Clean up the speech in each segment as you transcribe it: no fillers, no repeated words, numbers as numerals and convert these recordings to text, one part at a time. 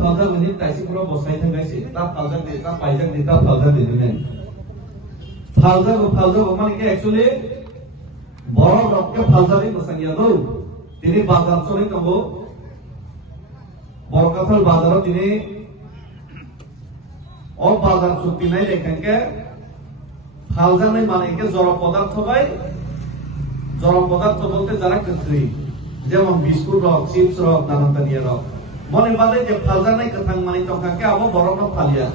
falda mani taisi pura bosai thagaisi ta falda de ta paijak de ta falda de dimen falda mani ke actually বড় রককে ফালদারি বসাইয়া দাও তিনি বাজার চলে তব বড় কাথাল বাজার তিনি ও বাজার চুক্তি নাই এখানকে ফালদানি মানেকে জড় পদার্থ বাই জড় পদার্থ বলতে যারা কৃত্রিম যেমন বিস্কুট রক চিপস রক নানান রক মনে বাদে যে ফালদানি কথাং মানে তংকাকে আবো বরফ ফালিয়া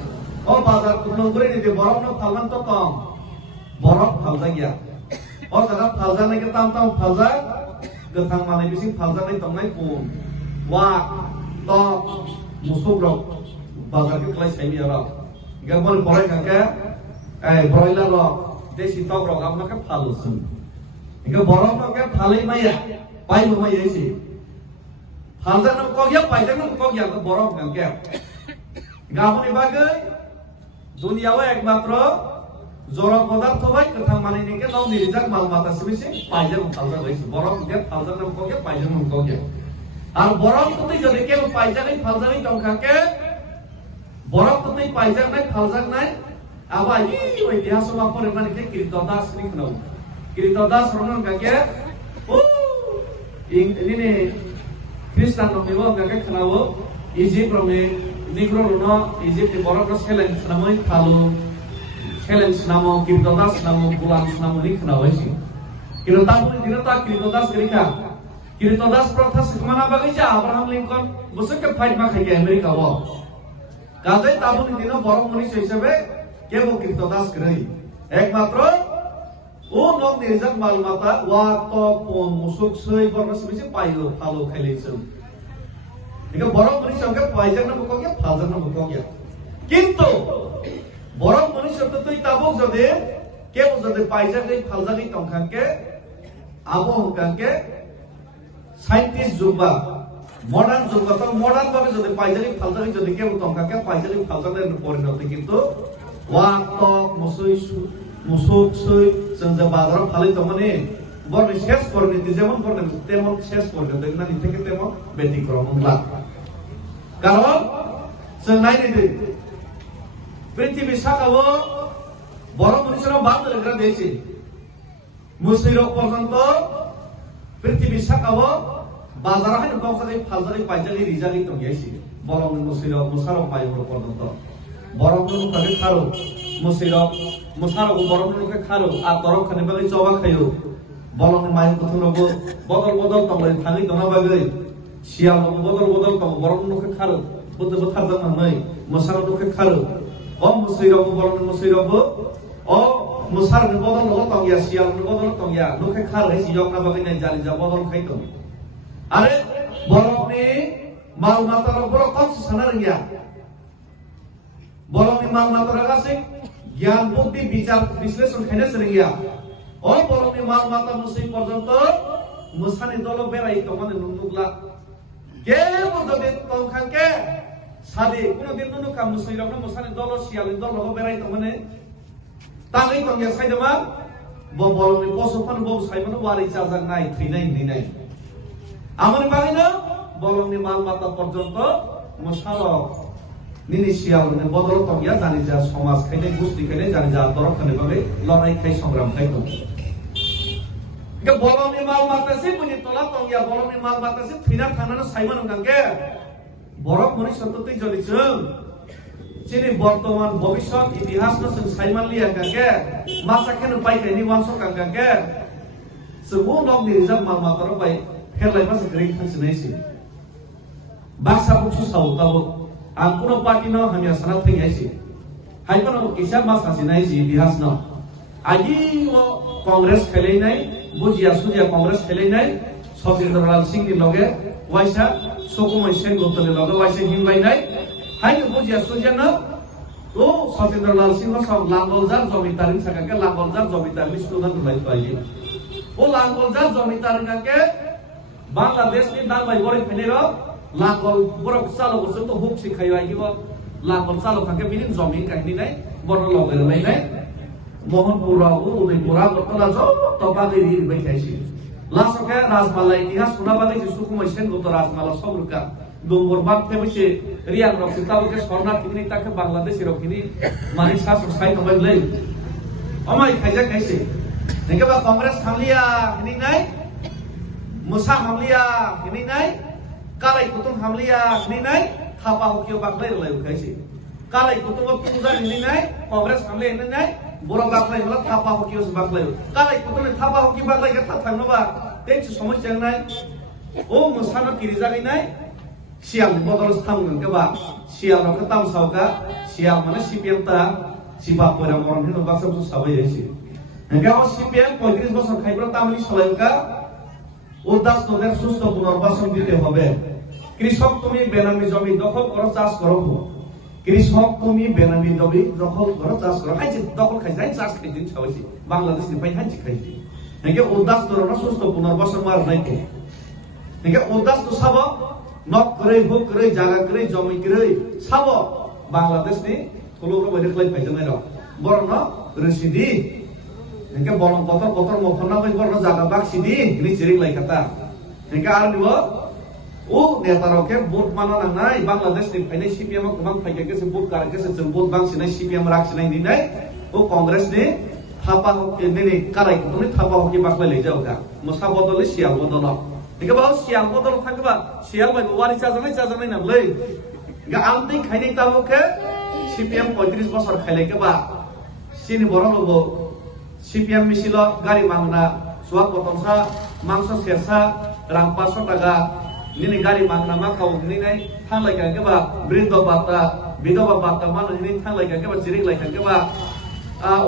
ও বাজার কুলং করে নিতে বরফ ফালমান তো কম বরফ ফালদা গিয়া ও যারা ফালদা নাকি তাম ফালদা গোথাং মানে বেশি ফালদা নাই তংনাই পুন ওয়া টক মুসুক রক বাজারকে ক্লাই সাইমি আর গাবল পরে কাকে এই ব্রয়লার রক দেশি টক রক আপনাকে ফালুছুন ইকে বরফ নকে ফালাই মাইয়া পাই মাই এসি ফালদা ন কগিয়া পাইদা ন কগিয়া তো বরফ কাকে গাবনি বাগে দুনিয়াও একমাত্র জড় পদার্থ বাই কথাং মানে নিকে নাও নিরিজাক মাল মাতা সিবিসি পাইজা ফালদা হইছে বরফ কে ফালদা ন কগে পাইজা ন কগে আর বরফ তুই যদি কেউ পাইজা নাই ফালদা নাই তংখাকে বরফ তুই পাইজা নাই ফালদা নাই আবার এই ইতিহাস মা পরে মানে কে কীর্তদাস নি খনাও কীর্তদাস রনন কাকে ও ইনি খ্রিস্টান নমিব কাকে খনাও ইজিপ্ট রমে নিগ্রো রনো ইজিপ্ট বরফ সেলেন খনামই ফালু challenge namo kirtodas namo bulan namo likhna hoisi kirtodas dinata kirtodas gerika kirtodas protha sikmana bagai ja Abraham Lincoln busuke fight ma khai America wo কাজে তাবুনি দিন বড় মনীষ হিসেবে কেবল kirtodas গরই একমাত্র ও নক নির্জাত মালমাতা ওয়া তো কোন মুসুক সই বর্ণ সমিছে পাইলো ফালো খাইলেছে একে বড় মনীষ সঙ্গে পাইজাক না বকগে ফালজাক না বকগে কিন্তু বড় মনীষ তুই তাবুক যদি কেউ যদি পাইজাক এই ফালজাক এই তংখাকে আবো হংকাকে সায়েন্টিস্ট যুগবা মডার্ন যুগবা তো মডার্ন ভাবে যদি পাইজাক এই ফালজাক যদি কেউ তংখাকে পাইজাক এই ফালজাকের পরিণতি কিন্তু ওয়া টক মুসুক সই যে বাজার ফালাই তো মানে বর্ণ শেষ পরিণতি যেমন করলেন তেমন শেষ পর্যন্ত না থেকে তেমন ব্যতিক্রম লাভ কারণ সে নাই নেই পৃথিবী শাখাও বড় মনীষরা বাংলা লেখা দিয়েছে মুসলিম পর্যন্ত পৃথিবী শাখাও বাজার হয় কমসালে ফালজারি পাইজারি রিজালি তো গেছে বড় মুসলিম মুসারো পাইবো পর্যন্ত বড় মুখে খারো মুসলিম মুসারো বড় মুখে খারো আর তরখানে বাগে চবা খায়ো বলং মাই কথরব বদল তলে থালি দনা বাগে শিয়াল বদল তো বড় মুখে খারো বুদ্ধ বথার জানা নাই মুসারো মুখে খারো ও মুসলিম বড় মুসলিম ও মুসার বদল লগ তংয়া শিয়াল বদল তংয়া মুখে খার হেসি জগনা বাগে নাই জালি যা বদল খাইতো আরে বড়নি মাল মাতার বড় কম সানা রিয়া বড়নি মাল মাতার কাছে জ্ঞান বুদ্ধি বিচার বিশ্লেষণ খাইনে সরিয়া ও বড়নি মাল মাতা মুসলিম পর্যন্ত মুসানি দল বেরাই তো মানে নুনুগলা কে বদলে তংখাকে সাদে কোনদিন নুনু কাম মুসলিম না মুসানি দল শিয়াল দল লগ বেরাই তো মানে তাই তংয়া সাইদমা বড়নি পছপন বউ সাইমন ওয়ারি চাজাক নাই থিনাই নিনাই আমার বাগিনা বলংনি মাল মাতা পর্যন্ত মুসারক নিনিশিয়াল বদল তংয়া জানি যা সমাজ খাইলে গোষ্ঠী খাইলে জানি যা দরখানে ভাবে লড়াই খাই সংগ্রাম খাইতো কে বলংনি মাল মাতাসি বুনি তোলা তংয়া বলংনি মাল মাতাসি থিনা থানানো সাইমান গাঙ্গে বরক মনি সত্যতি জলিছং চিনি বর্তমান ভবিষ্যৎ ইতিহাস নসং সাইমান লিয়া গাঙ্গে মাসাখেন পাইখাইনি ওয়াংস গাঙ্গে সেবু নক নিজাম মাল মাতার বাই হেলাই মাসে গ্রেট থাকছে নাইছি বাক্সা বুকসু সাউ তাবো আং কোন পার্টি ন হামিয়া সানা থেকে আইছি হাইপানো কিসা মাস হাসি নাইছি ইতিহাস ন আজি ও কংগ্রেস খেলাই নাই বুজিয়া সুজিয়া কংগ্রেস খেলাই নাই সতেন্দ্রলাল সিং নি লগে ওয়াইসা সুকুমাই সেন গুপ্তনি লগে ওয়াইসা হিমলাই নাই হাইনো বুজিয়া সুজিয়া ন ও সতেন্দ্রলাল সিং সব লাঙ্গলজার জমিদারি সাকাকে লাঙ্গলজার জমিদারি স্লোগান তুলাই পাইলি ও লাঙ্গলজার জমিদারি কাকে Bangladesh ni dal bai bore phenero langol borok salo bosum to huk sikhayo aibo langol salo khake binin jomi kahini nai boro logere lai nai mohanpur ragu udaipura gotala jo to bageri bai khaisi lasoke rajmala itihas sunabade ji sukumai sen goto rajmala sobruka দুম্বর বাদ থেমেছে Riyan Roxie তালুকে শরণার্থী তাকে বাংলাদেশি রক্ষিনী মানে শাসক সাই নবাইলাই অমাই খাইজা খাইছে নেকেবা কংগ্রেস হামলিয়া হিনি নাই মুসা হামলিয়া হিনি নাই কালাই কুতুম হামলিয়া হিনি নাই থাপা হকিও বাকলাই রলাই খাইছে কালাই কুতুম পূজা হিনি নাই কংগ্রেস হামলিয়া হিনি নাই বড় বাকলাই হলো থাপা হকিও বাকলাই কালাই কুতুম থাপা হকি বাকলাই কে থাকনোবা তেজ সমস্যা নাই ও মুসানো কিরিজাগি নাই সিয়াল বদল স্থান কেবা সিয়াল রকে তামসাওকা সিয়াল মানে সিপিএম তা সিবা পয়রা মরণ হিনো বাসা বসে সবাই আইছে এগাও সিপিএম 35 বছর খাইবরা তামনি সলাইকা উদাস তোদের সুস্থ পুনর্বাসন দিতে হবে কৃষক তুমি বেনামি জমি দখল করো চাষ করো কৃষক তুমি বেনামি জমি দখল করো চাষ করো হাইছে দখল খাইছে হাই চাষ খাইছে সবাইছে বাংলাদেশ নিপাই হাইছে খাইছে এগে উদাস তোর সুস্থ পুনর্বাসন মার নাইকে এগে উদাস তো সাব নক করে বুক করে জায়গা করে জমি করে সাব বাংলাদেশ নি থলুর বাইরে খাই পাইছে নাই র বরন রসিদি একে বরং কত কত মফনা কই বরন জায়গা বাক্সিদি নি চিরিক লাইখাতা একে আর নিব ও নেতারকে ভোট মানা নাই বাংলাদেশ নি ফাইনাই সিপিএম কমান ফাইকে গেছে ভোট কার গেছে जों ভোট বাংসিনাই সিপিএম রাখছিনাই নি নাই ও কংগ্রেস নি থাপা হকি নি কারাই তুমি থাপা হকি বাকলাই লাই যাওগা মোসা বদলে সিয়াল বদল একে বাও সিয়াল বদল থাকবা সিয়াল বাই ওয়ারি চাজানাই না লই গা আলতি খাইনি তাবকে সিপিএম 35 বছর খাইলাইকে বা সিনি বড় লোক সিপিএম মিছিল গাড়ি মাংনা সোয়া পতনসা মাংস সেসা রাং 500 টাকা নিনি গাড়ি মাংনা মা খাও নি নাই থাংলাইকে বা বৃদ্ধ বাতা বিধবা বাতা মান নি থাংলাইকে বা চিরিক লাইকে বা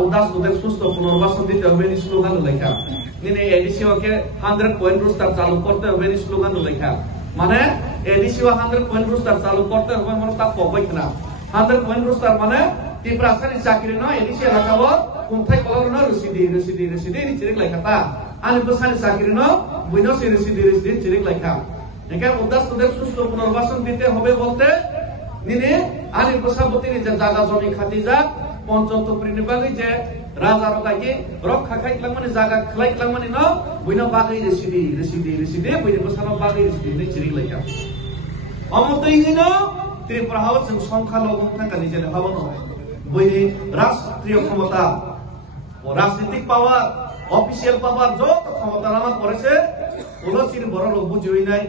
উদাস তোদের সুস্থ পুনর্বাসন দিতে হবে নি স্লোগান লেখা নিনি এডিসিওকে 100 পয়েন্ট রুস্টার চালু করতে হবে নি স্লোগান লেখা মানে এডিসিও 100 পয়েন্ট রুস্টার চালু করতে হবে মানে তা পবাই না 100 পয়েন্ট রুস্টার মানে টিপ্রাসানি চাকরি ন এডিসি রাখাবো কোনথায় কলর ন রসিদি নি চিরিক লেখা তা আনি বসানি চাকরি ন বুইনো রসিদি চিরিক লেখা একে উদাস তোদের সুস্থ পুনর্বাসন দিতে হবে বলতে নিনি আনি বসাবতি নি যে জায়গা জমি খাতি যা পঞ্চত প্রিনিবাগি যে রাজা রকাইকে রক্ষা খাইকলাং মানে জায়গা খাইকলাং মানে ন বুইনো বাগি রসিদি বুইনো বসানো বাগি রসিদি নি চিরিক লেখা অমতই নিন ত্রিপুরা হাওয়া जों সংখ্যালঘু থাকা নিজে ভাবো না বইনি রাষ্ট্রীয় ক্ষমতা ও রাজনৈতিক পাওয়ার অফিসিয়াল পাওয়ার যত ক্ষমতা নামা করেছে ওলসির বড় লোক বুঝিই নাই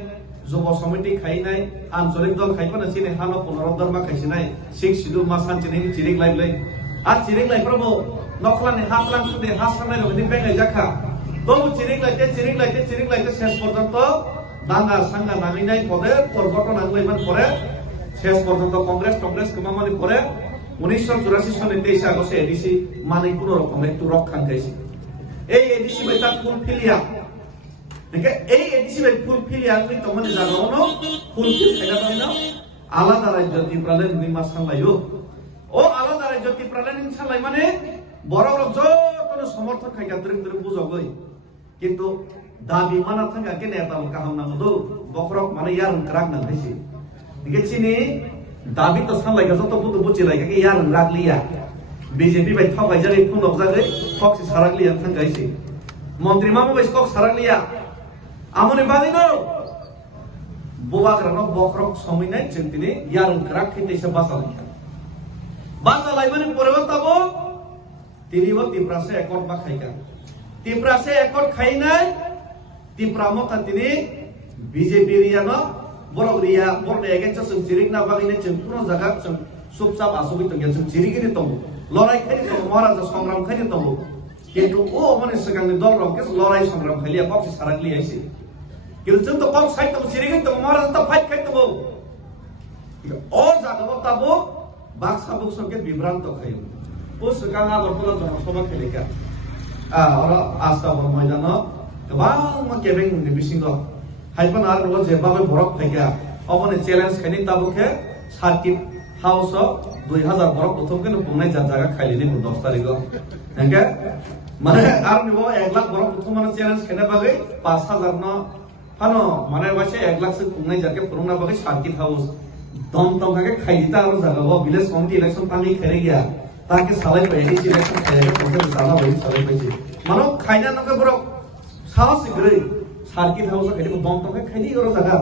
যুব সমিতি খাই নাই আঞ্চলিক দল খাইব না চিনি হানো পুনরুদ্ধার মা খাইছে নাই সিক শিডুল মা সানচে নাই চিরিক লাইলাই আর চিরিক লাই প্রভু নখলানি হাতলান সুদে হাসনাই লগনি বেঙ্গাই জাখা তবু চিরিক লাইতে শেষ পর্যন্ত দাঙ্গা সাঙ্গা নামিনাই পদে পরগঠন আনলাইমান পরে শেষ পর্যন্ত কংগ্রেস কমামানি পরে 1984 সনে 23 আগস্টে এডিসি মানে কোন রকম একটু রক্ষা খাইছে এই এডিসি বাইতা ফুল ফিলিয়া দেখে এই এডিসি বাই ফুল ফিলিয়া কি তোমাদের জানো না ফুল ফিল খাইলা পাই না আলাদা রাজ্য ত্রিপুরালেন নিমা সামলাইও ও আলাদা রাজ্য ত্রিপুরালেন সামলাই মানে বড় বড় যত সমর্থক খাইকা দরে বুঝগই কিন্তু দাবি মানা থাকা কে নেতা কাহাম না মদো বকরক মানে ইয়ার রাগ না হইছে দেখেছিনি দাবি তো সামলাইকা যত বুঝ বুঝি লাইকা কে ইয়ার রাগলিয়া বিজেপি বাই থাকাই জানি কোন জায়গায় ফক্সি সারাগলিয়া থাকাইছে মন্ত্রী মামু বাই কক সারাগলিয়া আমনে বাদিন বুবাগ্রানো বকরক সমিনাই চিন্তিনি ইয়ার রাগ খেতেছে বাসা লাইমানে পরেও তাবো তিনিও তিপ্রাসে একট বা খাইকা তিপ্রাসে একট খাই নাই তিপ্রামতা তিনি বিজেপি রিয়ানো বড় রিয়া বড় এগেছে जों চিরিক না বাগিনে जों কোন জায়গা जों সুপসাপ আসবি তো जों চিরিকিনি তব লড়াই খাই তো মহারাজা সংগ্রাম খাই তব কিন্তু ও মানে সেখানে দল রকে লড়াই সংগ্রাম খাইলিয়া কক্সি সারাকলি আইছে কিন্তু जों তো কম সাইড তো চিরিকি তো মহারাজা তো ফাইট খাই তব ও জায়গা তাবো বাক্সা বুকসকে বিভ্রান্ত খাই ও সেখানে আগরতলা জনসভা খেলিকা ওরা আস্থা বড় ময়দান गोबां केबें बिसिंग हाइपन आर रो जेबाबे बरफ थाइका अबने चैलेंज खाइनि ताबुखे सार्किट हाउस 2000 बरफ प्रथम के बुंनाय जागा खाइलिनि 10 तारिख हेंगे माने आर निबो 1 लाख बरफ प्रथम माने चैलेंज खाइना बागै 5000 न हानो माने बासे 1 लाख से बुंनाय जाके पुरना बागै सार्किट हाउस दम दम के खाइदिता आरो जागा विलेज कमिटी इलेक्शन तांगि खेरे गया ताके सालाय बायदि इलेक्शन खाइले प्रथम साला बायदि सालाय बायदि मानो खाइना नके बरफ साहस गरै सार्किट हाउस खाइदिबो दम दम खाइदि ओरो जागा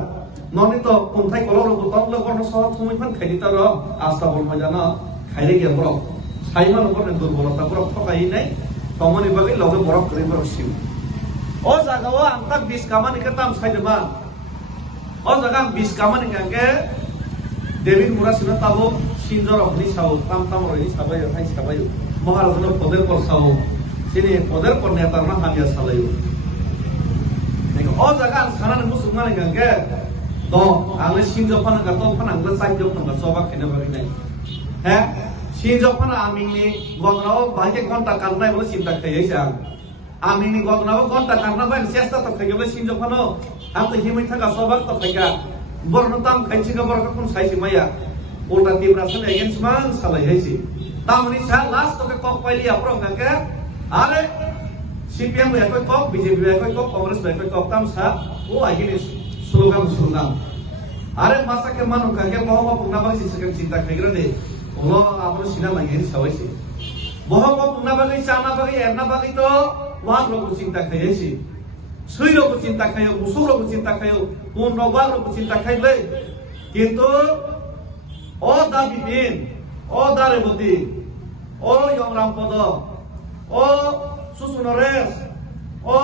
noni to kumthai kolor ko tong lo kono sohot sumui phan khaini ta ro asta bol majana khaire ge borok saima no kono durbolata borok thokai nai tomoni bagi loge borok kri borok siu o jaga o angtak bis kamani ke tam saidema o jaga bis kamani ke David Murasina tabo sinjor apni sao tam roi sabai hai sabai mohal kono poder por sao sini poder por neta na hamia salayu o jaga sanan musukmani ke to ang sinjor phana ka to phana ang sai jok na soba khene bagi nai ha sinjor phana aming ni gonrao bhaike gonta karnai bole cinta khai sang aming ni gonrao gonta karna bai chesta to khai bole sinjor phano ang to himai thaka soba to khaiga bornotam khainchiga borka kun sai simaya ulta tibra sane against man salai haisi tamni sa last to ke kok paili apro ka are CPM bai koi kok BJP bai koi kok Congress bai koi kok tam sa o agini slogan sunam are masa ke manu ka ke bohong pungna bagi sisakan cinta kaigra de ulo apro sina lagi sawaisi bohong pungna bagi chana bagi erna bagi to wang lo cinta khaisi sui lo cinta khayo musuh lo cinta khayo pun nobal lo cinta khaile kintu o da bipin o da reboti o yongram podo o susunores o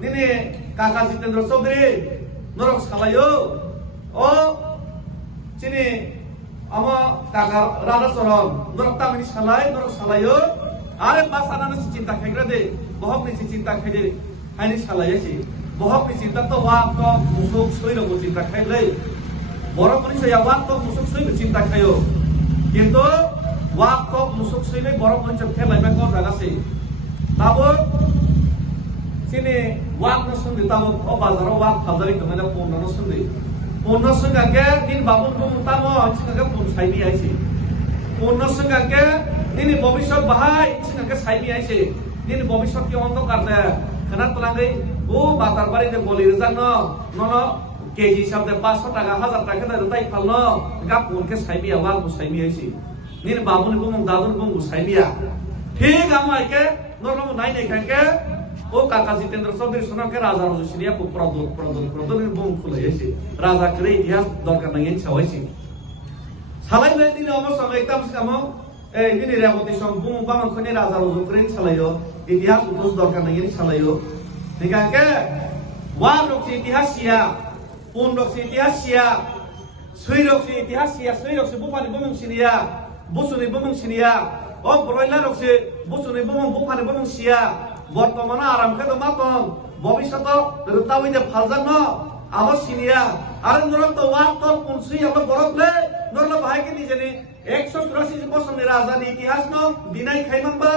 nini kakak Jitendra Chaudhary norok salayo o sini ama kakak Rana Soron norok tamini salai norok salayo are pasana ni cinta khagira de bohok ni cinta khaide haini salai si bohok ni cinta to wa to musuk soi lo cinta khaile borok ni saya wa to musuk soi lo cinta khayo kintu wa to musuk soi le borok ni chak khelai ba ko jaga si tabo sini wak no sundi tabo o bazaro wak phadari kamena pon no sunga ke din babun ko mutamo chika ke pon sai bi aisi pon no sunga ke din bobishot bahai chika ke sai bi aisi din bobishot ki onto karta khana tolangai o batar bari de boli rezan no keji sabde 500 টাকা 1000 টাকা da rutai khalno ga pon ke sai bi awal ko sai bi aisi din babun ko mum dadun ko sai bi a ঠিক আমার কে নরম নাই নাই খাকে ও কাকা জিতেন্দ্র চৌধুরী সোনাকে রাজা রজসিনিয়া প্রদল বম খুলাইছে রাজা করে ইতিহাস দরকার নাই ছাওয়াইছে সালাই লাই দিনে অবশ্য একদম কামো এই দিনে রেবতী সং বম বামন খনি রাজা রজ করে ছালাইও ইতিহাস উদ্দেশ্য দরকার নাই ছালাইও নিকাকে ওয়া রক্সি ইতিহাসিয়া কোন রক্সি ইতিহাসিয়া সুই রক্সি ইতিহাসিয়া সুই Roxie বুপানি বমন সিনিয়া বুসুনি বমন সিনিয়া o broiler rokse busuni bumung bupani bumung sia bortomana aram ke maton bobishoto rutawi de phaljan no abo sinia are norok to wa to punsui abo borok le norlo bhai ke nijeni 184 বছর ni rajani itihas no dinai khaiman ba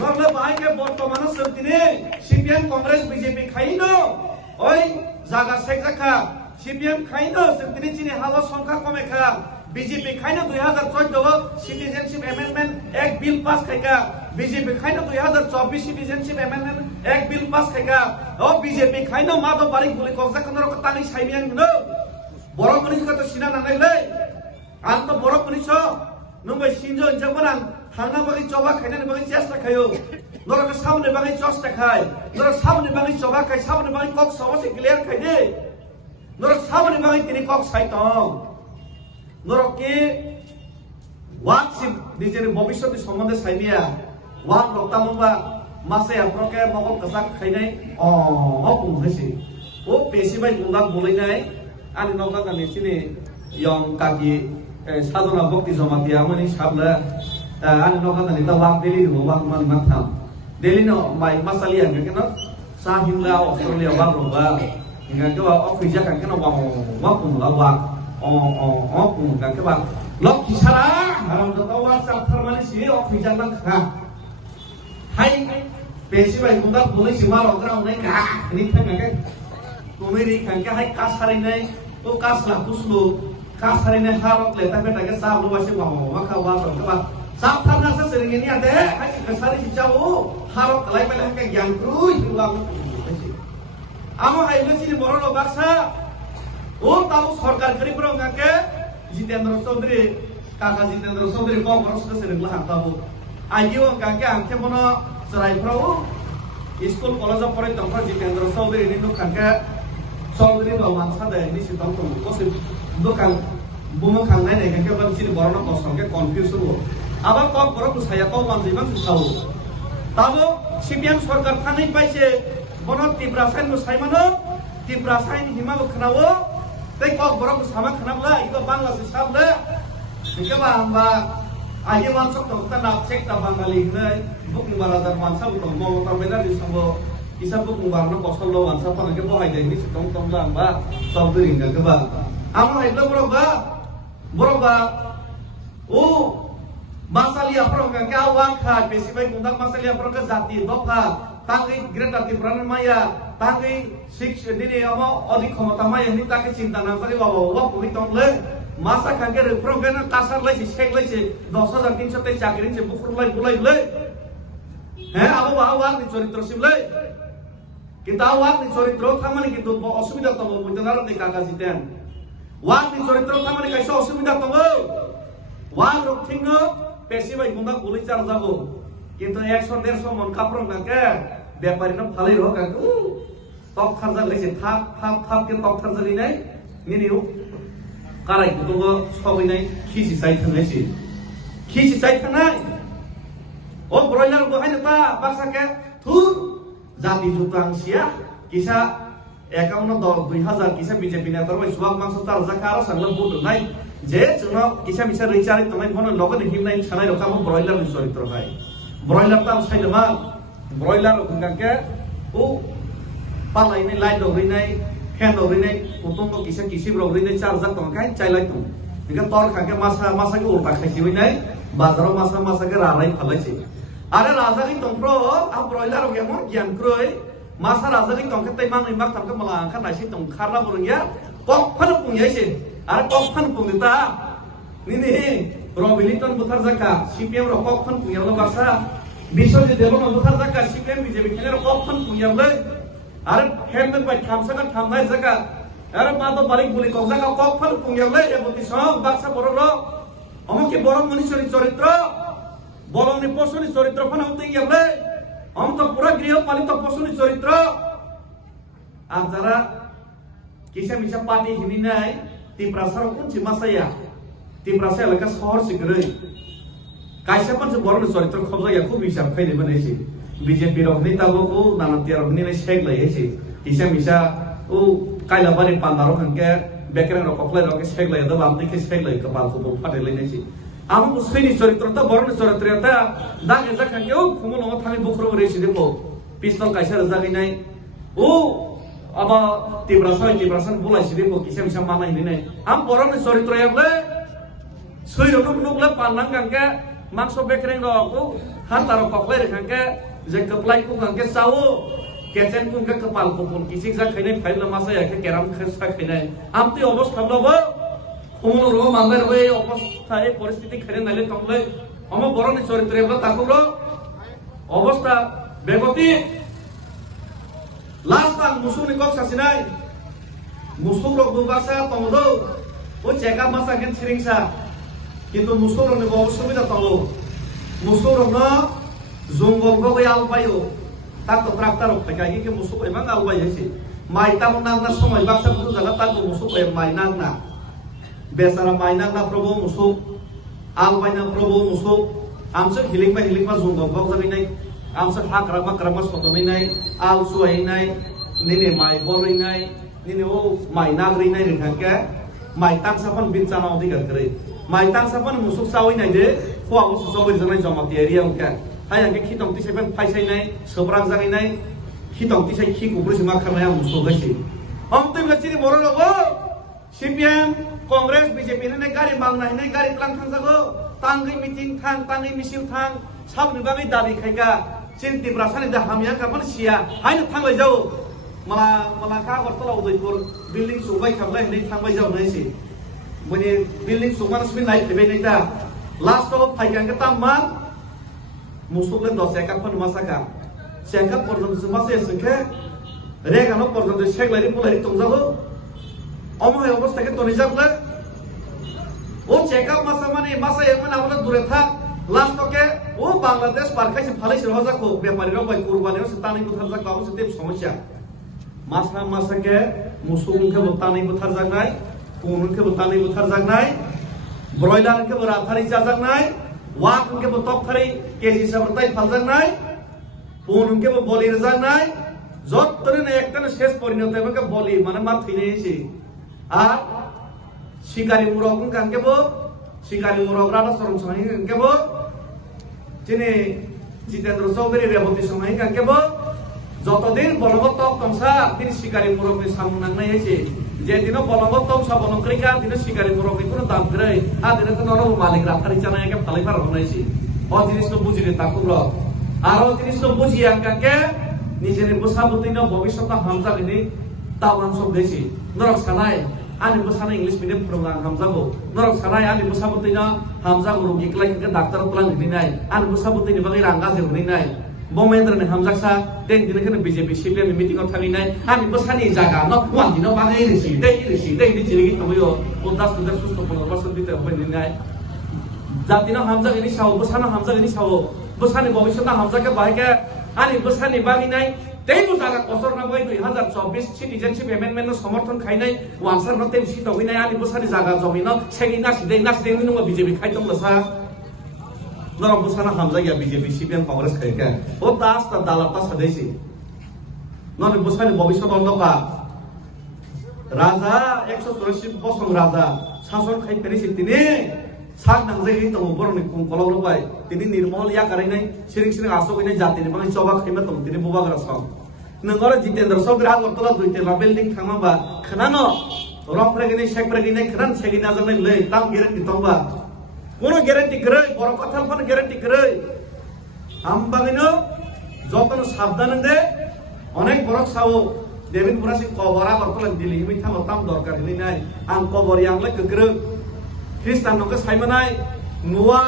norlo bhai ke bortomana santine CPM Congress BJP khaino oi jaga sekrakha CPM khaino santine chini hawa সংখ্যা কমে খা BJP খাইনা 2014 citizenship amendment এক bill pass খাইকা BJP খাইনা 2024 citizenship amendment এক bill pass খাইকা ও BJP খাইনা মাদো বাড়ি গুলি কক্সা কোনর তানি সাইমিয়ান ন বড় পুলিশ কত সিনা নাইলে আর তো বড় পুলিশ নঙ্গই সিনজো জবরান থানা বাগি চবা খাইনা বাগি চেষ্টা খায়ো নরক সামনে বাগি চষ্টা খায় নরক সামনে বাগি চবা খায় সামনে বাগি কক সবসে ক্লিয়ার খাই দে নরক সামনে বাগি তিনি কক সাইতম নরকে ওয়াকসিপ নিজের ভবিষ্যতের সম্বন্ধে সাইবিয়া ওয়াক লক্তামবা মাসে আপনাকে মগল কাসাক খাইনাই অকুম হয়েছে ও পেশি বাই গুন্দাক বলাইনাই আনি নগা গানি সিনি ইয়ং কাকি সাধনা ভক্তি জমাতিয়া মানে সাবলা আনি নগা গানি তা ওয়াক দেলি ওয়াক মান মাথাম দেলি ন মাই মাসালিয়া কেন সা হিমলা অস্ট্রেলিয়া ওয়াক রবা ইংগা কে অফিসা কাকে ন ওয়াক কুমলা ওয়াক kan ke bang lok kisara haram to wa sab tharmani si ofijan lang kha hai pesi bai kunda bolai si mal okra nai ka ni thang ke tumeri kan ke hai kasari nai to kasla kuslu kasari nai harok le ta beta ke sab lu wase wa kha wa to ke bang sab tharna sa sering ini ade hai kasari si chau harok kalai pele ke gyang krui ulang amo hai mesi boro baksa ও তাও সরকার করি প্রঙ্গাকে জিতেন্দ্র চৌধুরী কাকা জিতেন্দ্র চৌধুরী কংগ্রেস সেরেগলা হাতাবো আইও কাকে আংকে মনো সরাইফ্রাও school college পড়ে তখন জিতেন্দ্র চৌধুরী নিনু কাকে চৌধুরী বা মানসা দেয় নি সিদ্ধাম তো কসে দোকান বুমো খাংনাই নাই কাকে বা চিনি বড় না কষ্টকে কনফিউজ হবো আবার কক বড় কুসাইয়া কক মানজিমা কুসাও তাবো সিপিএম সরকার থানাই পাইছে বন টিপ্রাসাইন মুসাইমানো টিপ্রাসাইন হিমা বখনাও তাই কক বড় কুসামা খানাবলা ইবা বাংলাদেশ সাবলে নিকেবা আমবা আগে মানসক তো তা নাপ চেক তা বাঙালি নাই বুকিং বারাদার মানসা তো মমতা বেনার্জি সম্ভব isa buku warna kosong lo wansa pa nake bohay dai ni tong tong lang ba sab de ringa ke ba amo ekla boro ba o masali apro ka ka wa kha besi bai kundak masali apro ka jati doka tangi greta tipran maya tangi six dini amo odik khamata maya ni take chinta na kari baba wa puri tong le masa khange repro ka na kasar laisi shek laisi 10300 te chakri che bukur lai bulai le he abo ba wa ni চরিত্র simle কিন্তু walk নি চরিত্র থামানে কিন্তু অসুবিধা তব বুঝনার নে কাকা জিতেন walk নি চরিত্র থামানে কাইসা অসুবিধা তব ওয়াক রক্ষিং পেশি বাই গুন্দা পুলিশ চার যাব কিন্তু 100 150 মন কাপড় নাকে ব্যাপারী না ফালাই রো কাকু তক খারজা লেছে থাপ থাপ থাপ কে তক খারজা নাই নিনিও কারাই তো সবই নাই খিসি চাই থানাইছি খিসি চাই থানাই ও ব্রয়লার বহাইনা তা বাসাকে থুর জাতি জুতাং সিয়া কিসা 51,000 কিসা বিজেপি নেতার বাই সুবাক মাংস তার জাকার সাংলা বুট নাই যে জন্য কিসা মিসা রিচারি তোমাই মনে লগন হিমনাই সানাই রকাম ব্রয়লার চরিত্র হয় ব্রয়লার তার সাইডমা ব্রয়লার গঙ্গাকে ও পালাইনি লাইট দৌড়িনাই ফ্যান দৌড়িনাই কুতুঙ্গ কিসা কিসি ব্রগরিনাই চার্জার তোমাকাই চাইলাই তুমি নিকা তর খাকে মাসাকে উল্টা খাইছি হইনাই বাজারও মাসাকে রারাই ফালাইছে আরে রাজারি তন্ত্র আ ব্রয়লার কেমন জ্ঞান ক্রয় মাসা রাজারি তংকে তাই মান ইমাক তংকে মালা আঙ্কা নাইছি তং খারলা বরঙ্গিয়া কখন পুঙ্গাইছে আর কখন পুঙ্গিতা নিনি রবিলিটন বুথার জাকা সিপিএম র কখন পুঙ্গালো বাসা বিশ্বজিৎ দেবন বুথার জাকা সিপিএম বিজেপি খেলের কখন পুঙ্গালো আর হেলমেট বাই থামসাকা থামনাই জাকা আর মাতো বারিক বলি কক জাকা কখন পুঙ্গালো এবতি সব বাক্সা বড় অমকে বড় মনীষী চরিত্র বলনি পশুনি চরিত্র ফানা হতে গেলে আমি তো পুরো গৃহপালিত পশুনি চরিত্র আর যারা কিসা মিসা পার্টি হিনি নাই তিপ্রাসার কোনছি মাসাইয়া তিপ্রাসা এলাকা শহর শিখরে কাইসা পাঁচ বড় চরিত্র খবজাইয়া খুব হিসাব খাইলে বানাইছি বিজেপি রহনি তাবো নানা তিয়া রহনি নাই শেখ লাইছি কিসা মিসা ও কাইলাবাড়ি পান্দার ওখানকে বেকের রকলাই রকে শেখ লাই দাও আপনি কে শেখ লাই কপাল খুব ফাটে লাইছি আমকো সৈনি চরিত্রটা বড় চরিত্রটা দাগে জাকা কেউ খুমল থামি বখরো রেছি দেখো পিস্তল কাইসার জাগি নাই ও আবা তিব্রাসান বলাইছি দেখো কিসা মিসা মানাই নাই আম বড় চরিত্র একলে সৈরকম নগলে পান্নাং গাঙ্কে মাংস বেকরেং রকো হাতার ককলাই রেখাঙ্কে যে কপলাই কো গাঙ্কে চাও কেচেন কুঙ্কে কপাল কপল কিসি যা খাইনে ফাইল মাসা একে কেরাম খেসা খাইনাই আমতি অবস্থা লব কোমল রো মানদার হয়ে অবস্থায় পরিস্থিতি খেলে নাইলে তমলে আমার বড় চরিত্র এগুলো তাকুর অবস্থা বেগতি লাস্ট টাইম মুসুক নিকক সাসি নাই মুসুক রক দুবাসা তমলো ও চেকআপ মাসা কেন সিরিংসা কিন্তু মুসুক রক নিব অসুবিধা তমলো মুসুক রক জঙ্গল গো আলবাইও তার তো ট্রাক্টর ফেকা কি মুসুক এমাং আলবাই হইছে মাই তাম নাংনা সময় বাক্সা বুঝু জানা তার মুসুক মাই নাংনা বেচারা মাইনাক না প্রভু মুসুক আল বাইনা প্রভু মুসুক আমসে হিলিং বা জঙ্গল বক জানি নাই আমসে হাকরামা সতনি নাই আল সুয়াই নাই নিনে মাই বলই নাই নিনে ও মাই নাগরি নাই রেখাকে মাই তাংসাপান বিনচানা অধিকার করে মাই তাংসাপান মুসুক চাওই নাই দে খোয়া মুসুক চাওই জানাই জমাতি এরিয়া উনকা হাই আগে খিতং তিসাইপান ফাইসাই নাই সব্রাং জানি নাই খিতং তিসাই খি কুকুরি সিমা খানায়া মুসুক গাইছি অমতে গচিনি বড় logo CPM Kongres BJP ini gari mangna ini gari telang thang sago tangi meeting thang tangi misil thang sab ni bagai dabi khaika cinti prasani dah hamia kapan sia hai na thang lai jau mala ka wartala udaipur building subai khamlai ni thang bai jau nai si mone building suman smin nai thebe nei ta last of phaikan ka tamma musuk len 10 ekap pon masaka sekap pordon semasa sengke rega no pordon sek lari pulai tongjago Amay অবস্থাকে তো নিজাবলে ও checkup মাসা এমন আমরা দূরে থাক লাস্টকে ও বাংলাদেশ পারখাইছে ফালাইছে রজাকো ব্যাপারীরা by কুরবানিও সে তানি কোথার জাক বাবু সে সমস্যা मासा मासा के मुसुं के बताने बुथार जागनाय कोन के बताने बुथार जागनाय ब्रॉयलर के बराथारी जागनाय वाक के बतक थारी केजी सबरताय फाल जागनाय कोन के बलि जागनाय যতনে একটানে শেষ পরিণত এবারে বলি মানে মা থইনে এসে আর শিকারী মুরগ কানকেব শিকারী মুরগ রাডা সরং সময় কানকেব যিনি জিতেন্দ্র চৌধুরী রেবতী সময় কানকেব যতদিন বলবত তমসা তিনি শিকারী মুরগের সামনে নাংনাই এসে যেদিনও বলবত তমসা বনকরিকা দিন শিকারী মুরগের কোনো দাম করে আর দিনে তো নরম মালিক রাখারি জানাই একে ফালাই ফার হনাইছি ও জিনিস তো বুঝিলে তাকুর আর ও জিনিস তো বুঝি কানকে নিজের বসাবতিনা ভবিষ্যৎ হামজা গনি তাওয়ান সব দেশি নরক সানাই আনি বসানা ইংলিশ মিডিয়াম প্রোগ্রাম হামজাগো নরক সানাই আনি বসাবতিনা হামজা গুরু গিকলাই কে ডাক্তার প্লান গনি নাই আনি বসাবতিনি বাগै রাঙ্গা দেবনি নাই বমেন্দ্রনে হামজাকসা তেন দিনে কেন বিজেপি সিপিএম মিটিং আ থাকি নাই আনি বসানি জায়গা ন ওয়ান দিন বাগै রেসি দেই জিরিগি তবইও ও দাস দুদাস সুস্থ 15% দিতে হবে নাই জাতিনা হামজা গনি সাও বসানা হামজা গনি সাও বসানি ভবিষ্যৎ হামজাকে বাহিকে आनी बसानी बागी नाय तेई बुजारा कसर ना बय 2024 सिटीजनशिप एमेंडमेंट नो समर्थन खाइनाय वानसार न तेम सिट होइनाय आनी बसानी जागा जमिन सेगि नासि दें नो बीजेपी खाइतम लसा नरम बसाना हामजा या बीजेपी सीपीएम कांग्रेस खाइका ओ दास ता दालाता सदैसी ननि बसानी भविष्य दंडका राजा 184 बसं राजा शासन खाइफेरि सितिनि sak nang jai tong boroni kum kolong robai tini nirmol ya karinai siring asokine jatini bangai coba khima tong tini buba grasam nangora jitendra sogra gortola duite la building thangma ba khnano rokre gine shekre gine khran segina janai le tam guarantee tongba kono guarantee krei boro kothal pon guarantee krei ambagino jotono sabdan de onek borok sao devin purasi kobara gortola dili himi thamo tam dorkar ni nai ang kobor yang le kegreu খ্রিস্টান নকে সাইমানাই নুয়া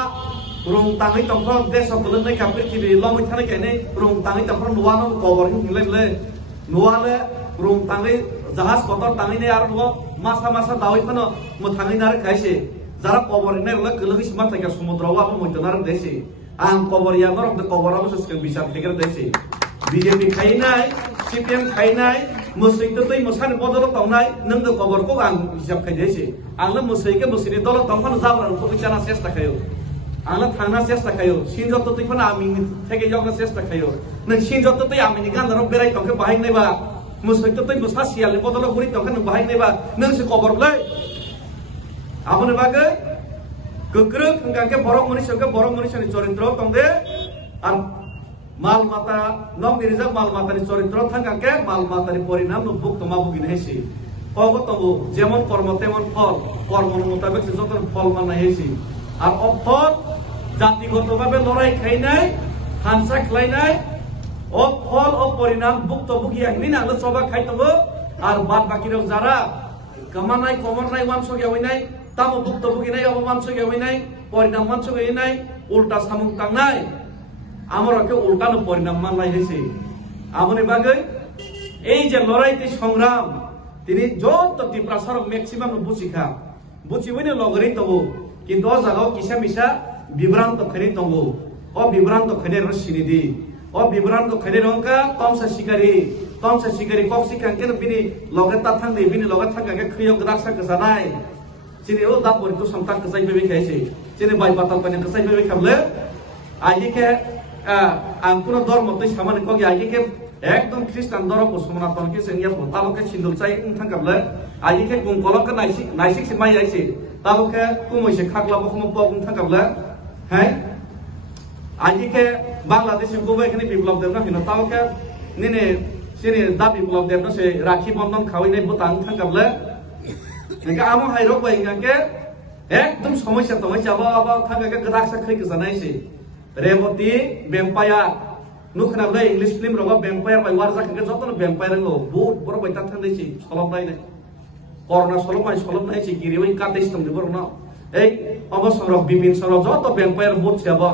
রং তাঙै তংফ দেশ সকলनै কাপড়ি TV লमै থানে কেনে রং তাঙै তংফ নুয়া ন কবর হিংলে নুয়ালে রং তাঙै জাহাজ কতর তাঙै নে আর নুয়া মাসা মাসা দাওই Fanon মো থাঙै নার খাইছে যারা কবর নে হলে গলগি সীমা থেকে সমুদ্রওয়া মইতনার দেশে আং কবর ইয়া নরক দে কবর অবশ্য বিচার থেকে দেশে বিজেপি খাইনাই সিপিএম খাইনাই মুসলিম তৈ মসানি বদল তংনাই নং দে কবর কো আং হিসাব খাইদেছে आंनो मुसैके मुसैनि दल तंफान जाब्रान को बिचाना चेष्टा खायो आंनो थांना चेष्टा खायो सिनजत तैफान आमिनि थेगे जगना चेष्टा खायो नों सिनजत तै आमिनि गानदार बेराय तंके बाहाय नायबा मुसैके तै मुसा सियालनि बदल गुरि तंके नों बाहाय नायबा नोंसो खबरलै आबोनि बागै गोख्रों थंगाके बरं मनिसनि चरित्र तंदे आर माल माता नम निरिजा माल मातानि चरित्र थंगाके माल मातानि परिणाम नो बुक तमा बुगिन हेसि অগতবু যেমন কর্ম তেমন ফল কর্মর মোতাবেক যত ফল মানাই হয়েছি আর অফল জাতিগতভাবে লড়াই খাইনাই হানসা খাইনাই ও ফল ও পরিণাম ভুক্তভোগী হিনি না সবা খাইতবো আর বাদ বাকি যারা কামানাই কমরনাই মাংস গেওইনাই তামো ভুক্তভোগী নাই অবমাংস গেওইনাই পরিণাম মাংস গেইনাই উল্টা সামুং টাংনাই আমরাকে উল্টানো পরিণাম মানলাই হয়েছে আমনি বাগৈ এই যে লড়াইতে সংগ্রাম তিনি যত তীব্রাসর ম্যাক্সিমাম বুঝিখা বুঝিবইনে লগরে তবু কিন্তু ও জাগাও কিসা মিসা বিভ্রান্ত খনি তবু ও বিভ্রান্ত খনি রসিনিদি ও বিভ্রান্ত খনি রংকা তমসা শিকারি কক শিখানকে বিনি লগে তা থাংদে বিনি লগে থাকাকে খৈয় গ্রাকসা কসানাই চিনি ও দা পরিতু সংতান কসাই বেবে খাইছে চিনি বাই পাতাল পানি কসাই বেবে খাবলে আইকে আঙ্কুনো ধর্ম তৈ সামান্য কগে আইকে एकदम ख्रिस्टान धर्म सनातन के जोंनिया तालुके सिन्दुलसाय थांगाबले आइके गुं कलक नाइसिक से माइ आइसे तालुके कुमैसे खागलाबो कुम पगुं थांगाबले हाय आइके बांग्लादेश गुबै खनि बिप्लब देवना हिनो तालुके निने सिनि दा बिप्लब देवना से राखी बंधन खावैनाय भुटान थांगाबले नका आमो हाइरक बायगाके एकदम समस्या बाबा थांगाके गदाकसा खै गजानायसे रेवती बेम्पायार नुखनाबले इंग्लिश फिल्म रगा वेम्पायर बाय वार जाखके जतन वेम्पायर रंगो बहुत बर बाय ताथां दैसि सलबनाय नै करना सलबनाय सलबनाय छि गिरिवै काटे सिस्टम दे बरना ए अवसर बिपिन सर जत वेम्पायर बहुत छबा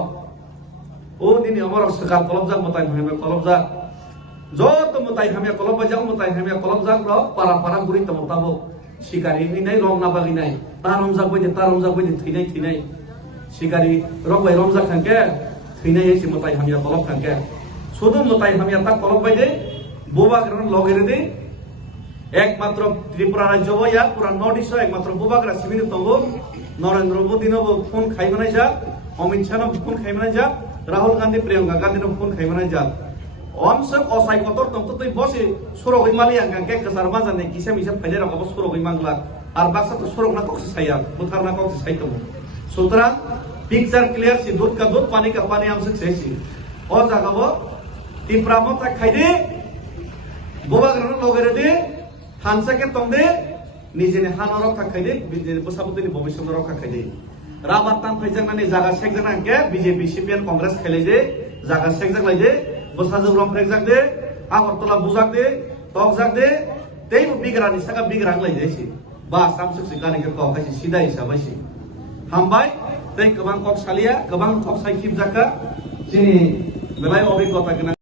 ओ दिनि अमर सका कलब जा मताय हमे कलब जा जत मताय हमे कलब जा मताय हमे कलब जा र पारा पारा गुरि तमताबो शिकारी नै रंग ना बागि नै तारम जा बय थैनाय शिकारी रबाय रंग जा खानके थैनाय एसे मताय हमे कलब खानके শুধু মতাই আমি এটা কলব বাইদে বোবা কারণ লগেরে দে একমাত্র ত্রিপুরা রাজ্য বইয়া পুরা নর্থ ইস্ট একমাত্র বুবাগ্রা সিমিনি তঙ্গ নরেন্দ্র মোদী ফোন খাইমানাই যা অমিত শাহ ফোন খাইমানাই যা রাহুল গান্ধী প্রিয়ঙ্কা গান্ধী ফোন খাইমানাই যা অমসক অসাই কতর তন্ত তুই বসে সরগই মালি আঙ্কে কাসার মাজানে কিসা মিসা ফাইলে রাখাবো সরগই মাংলা আর বাক্সা তো সরগ না কক্সে সাইয়া বুথার না কক্সে সাইতবো সুতরাং পিকচার ক্লিয়ার সি দুধ কা দুধ পানি কা পানি আমসক সাইছি ও জাগাবো ত্রিপুরা মতা খাইদে বুবাগ্রা লগেরে দে হানসাকে তংদে নিজেনি হানো রক্ষা খাইদে নিজের বসাবতনি ভবিষ্যৎ রক্ষা খাইদে রাবার তান ফাইজাংনানি জায়গা সেকজানাকে বিজেপি সিপিএন কংগ্রেস খেলাই দে জায়গা সেকজাক লাইদে বসাজুগ্রম ফ্রেকজাক দে আগরতলা বুজাক দে তক জাক দে তেই বিগ্রানি সাকা বিগ্রাং লাইदेছি বাস সামসুকসি গাनिके कौ खायसि सिदा हिसाबैसि हामबाय तै गोबां कक सालिया गोबां कक साइकिब जाका जोंनि बेलाय अभिज्ञता गोनां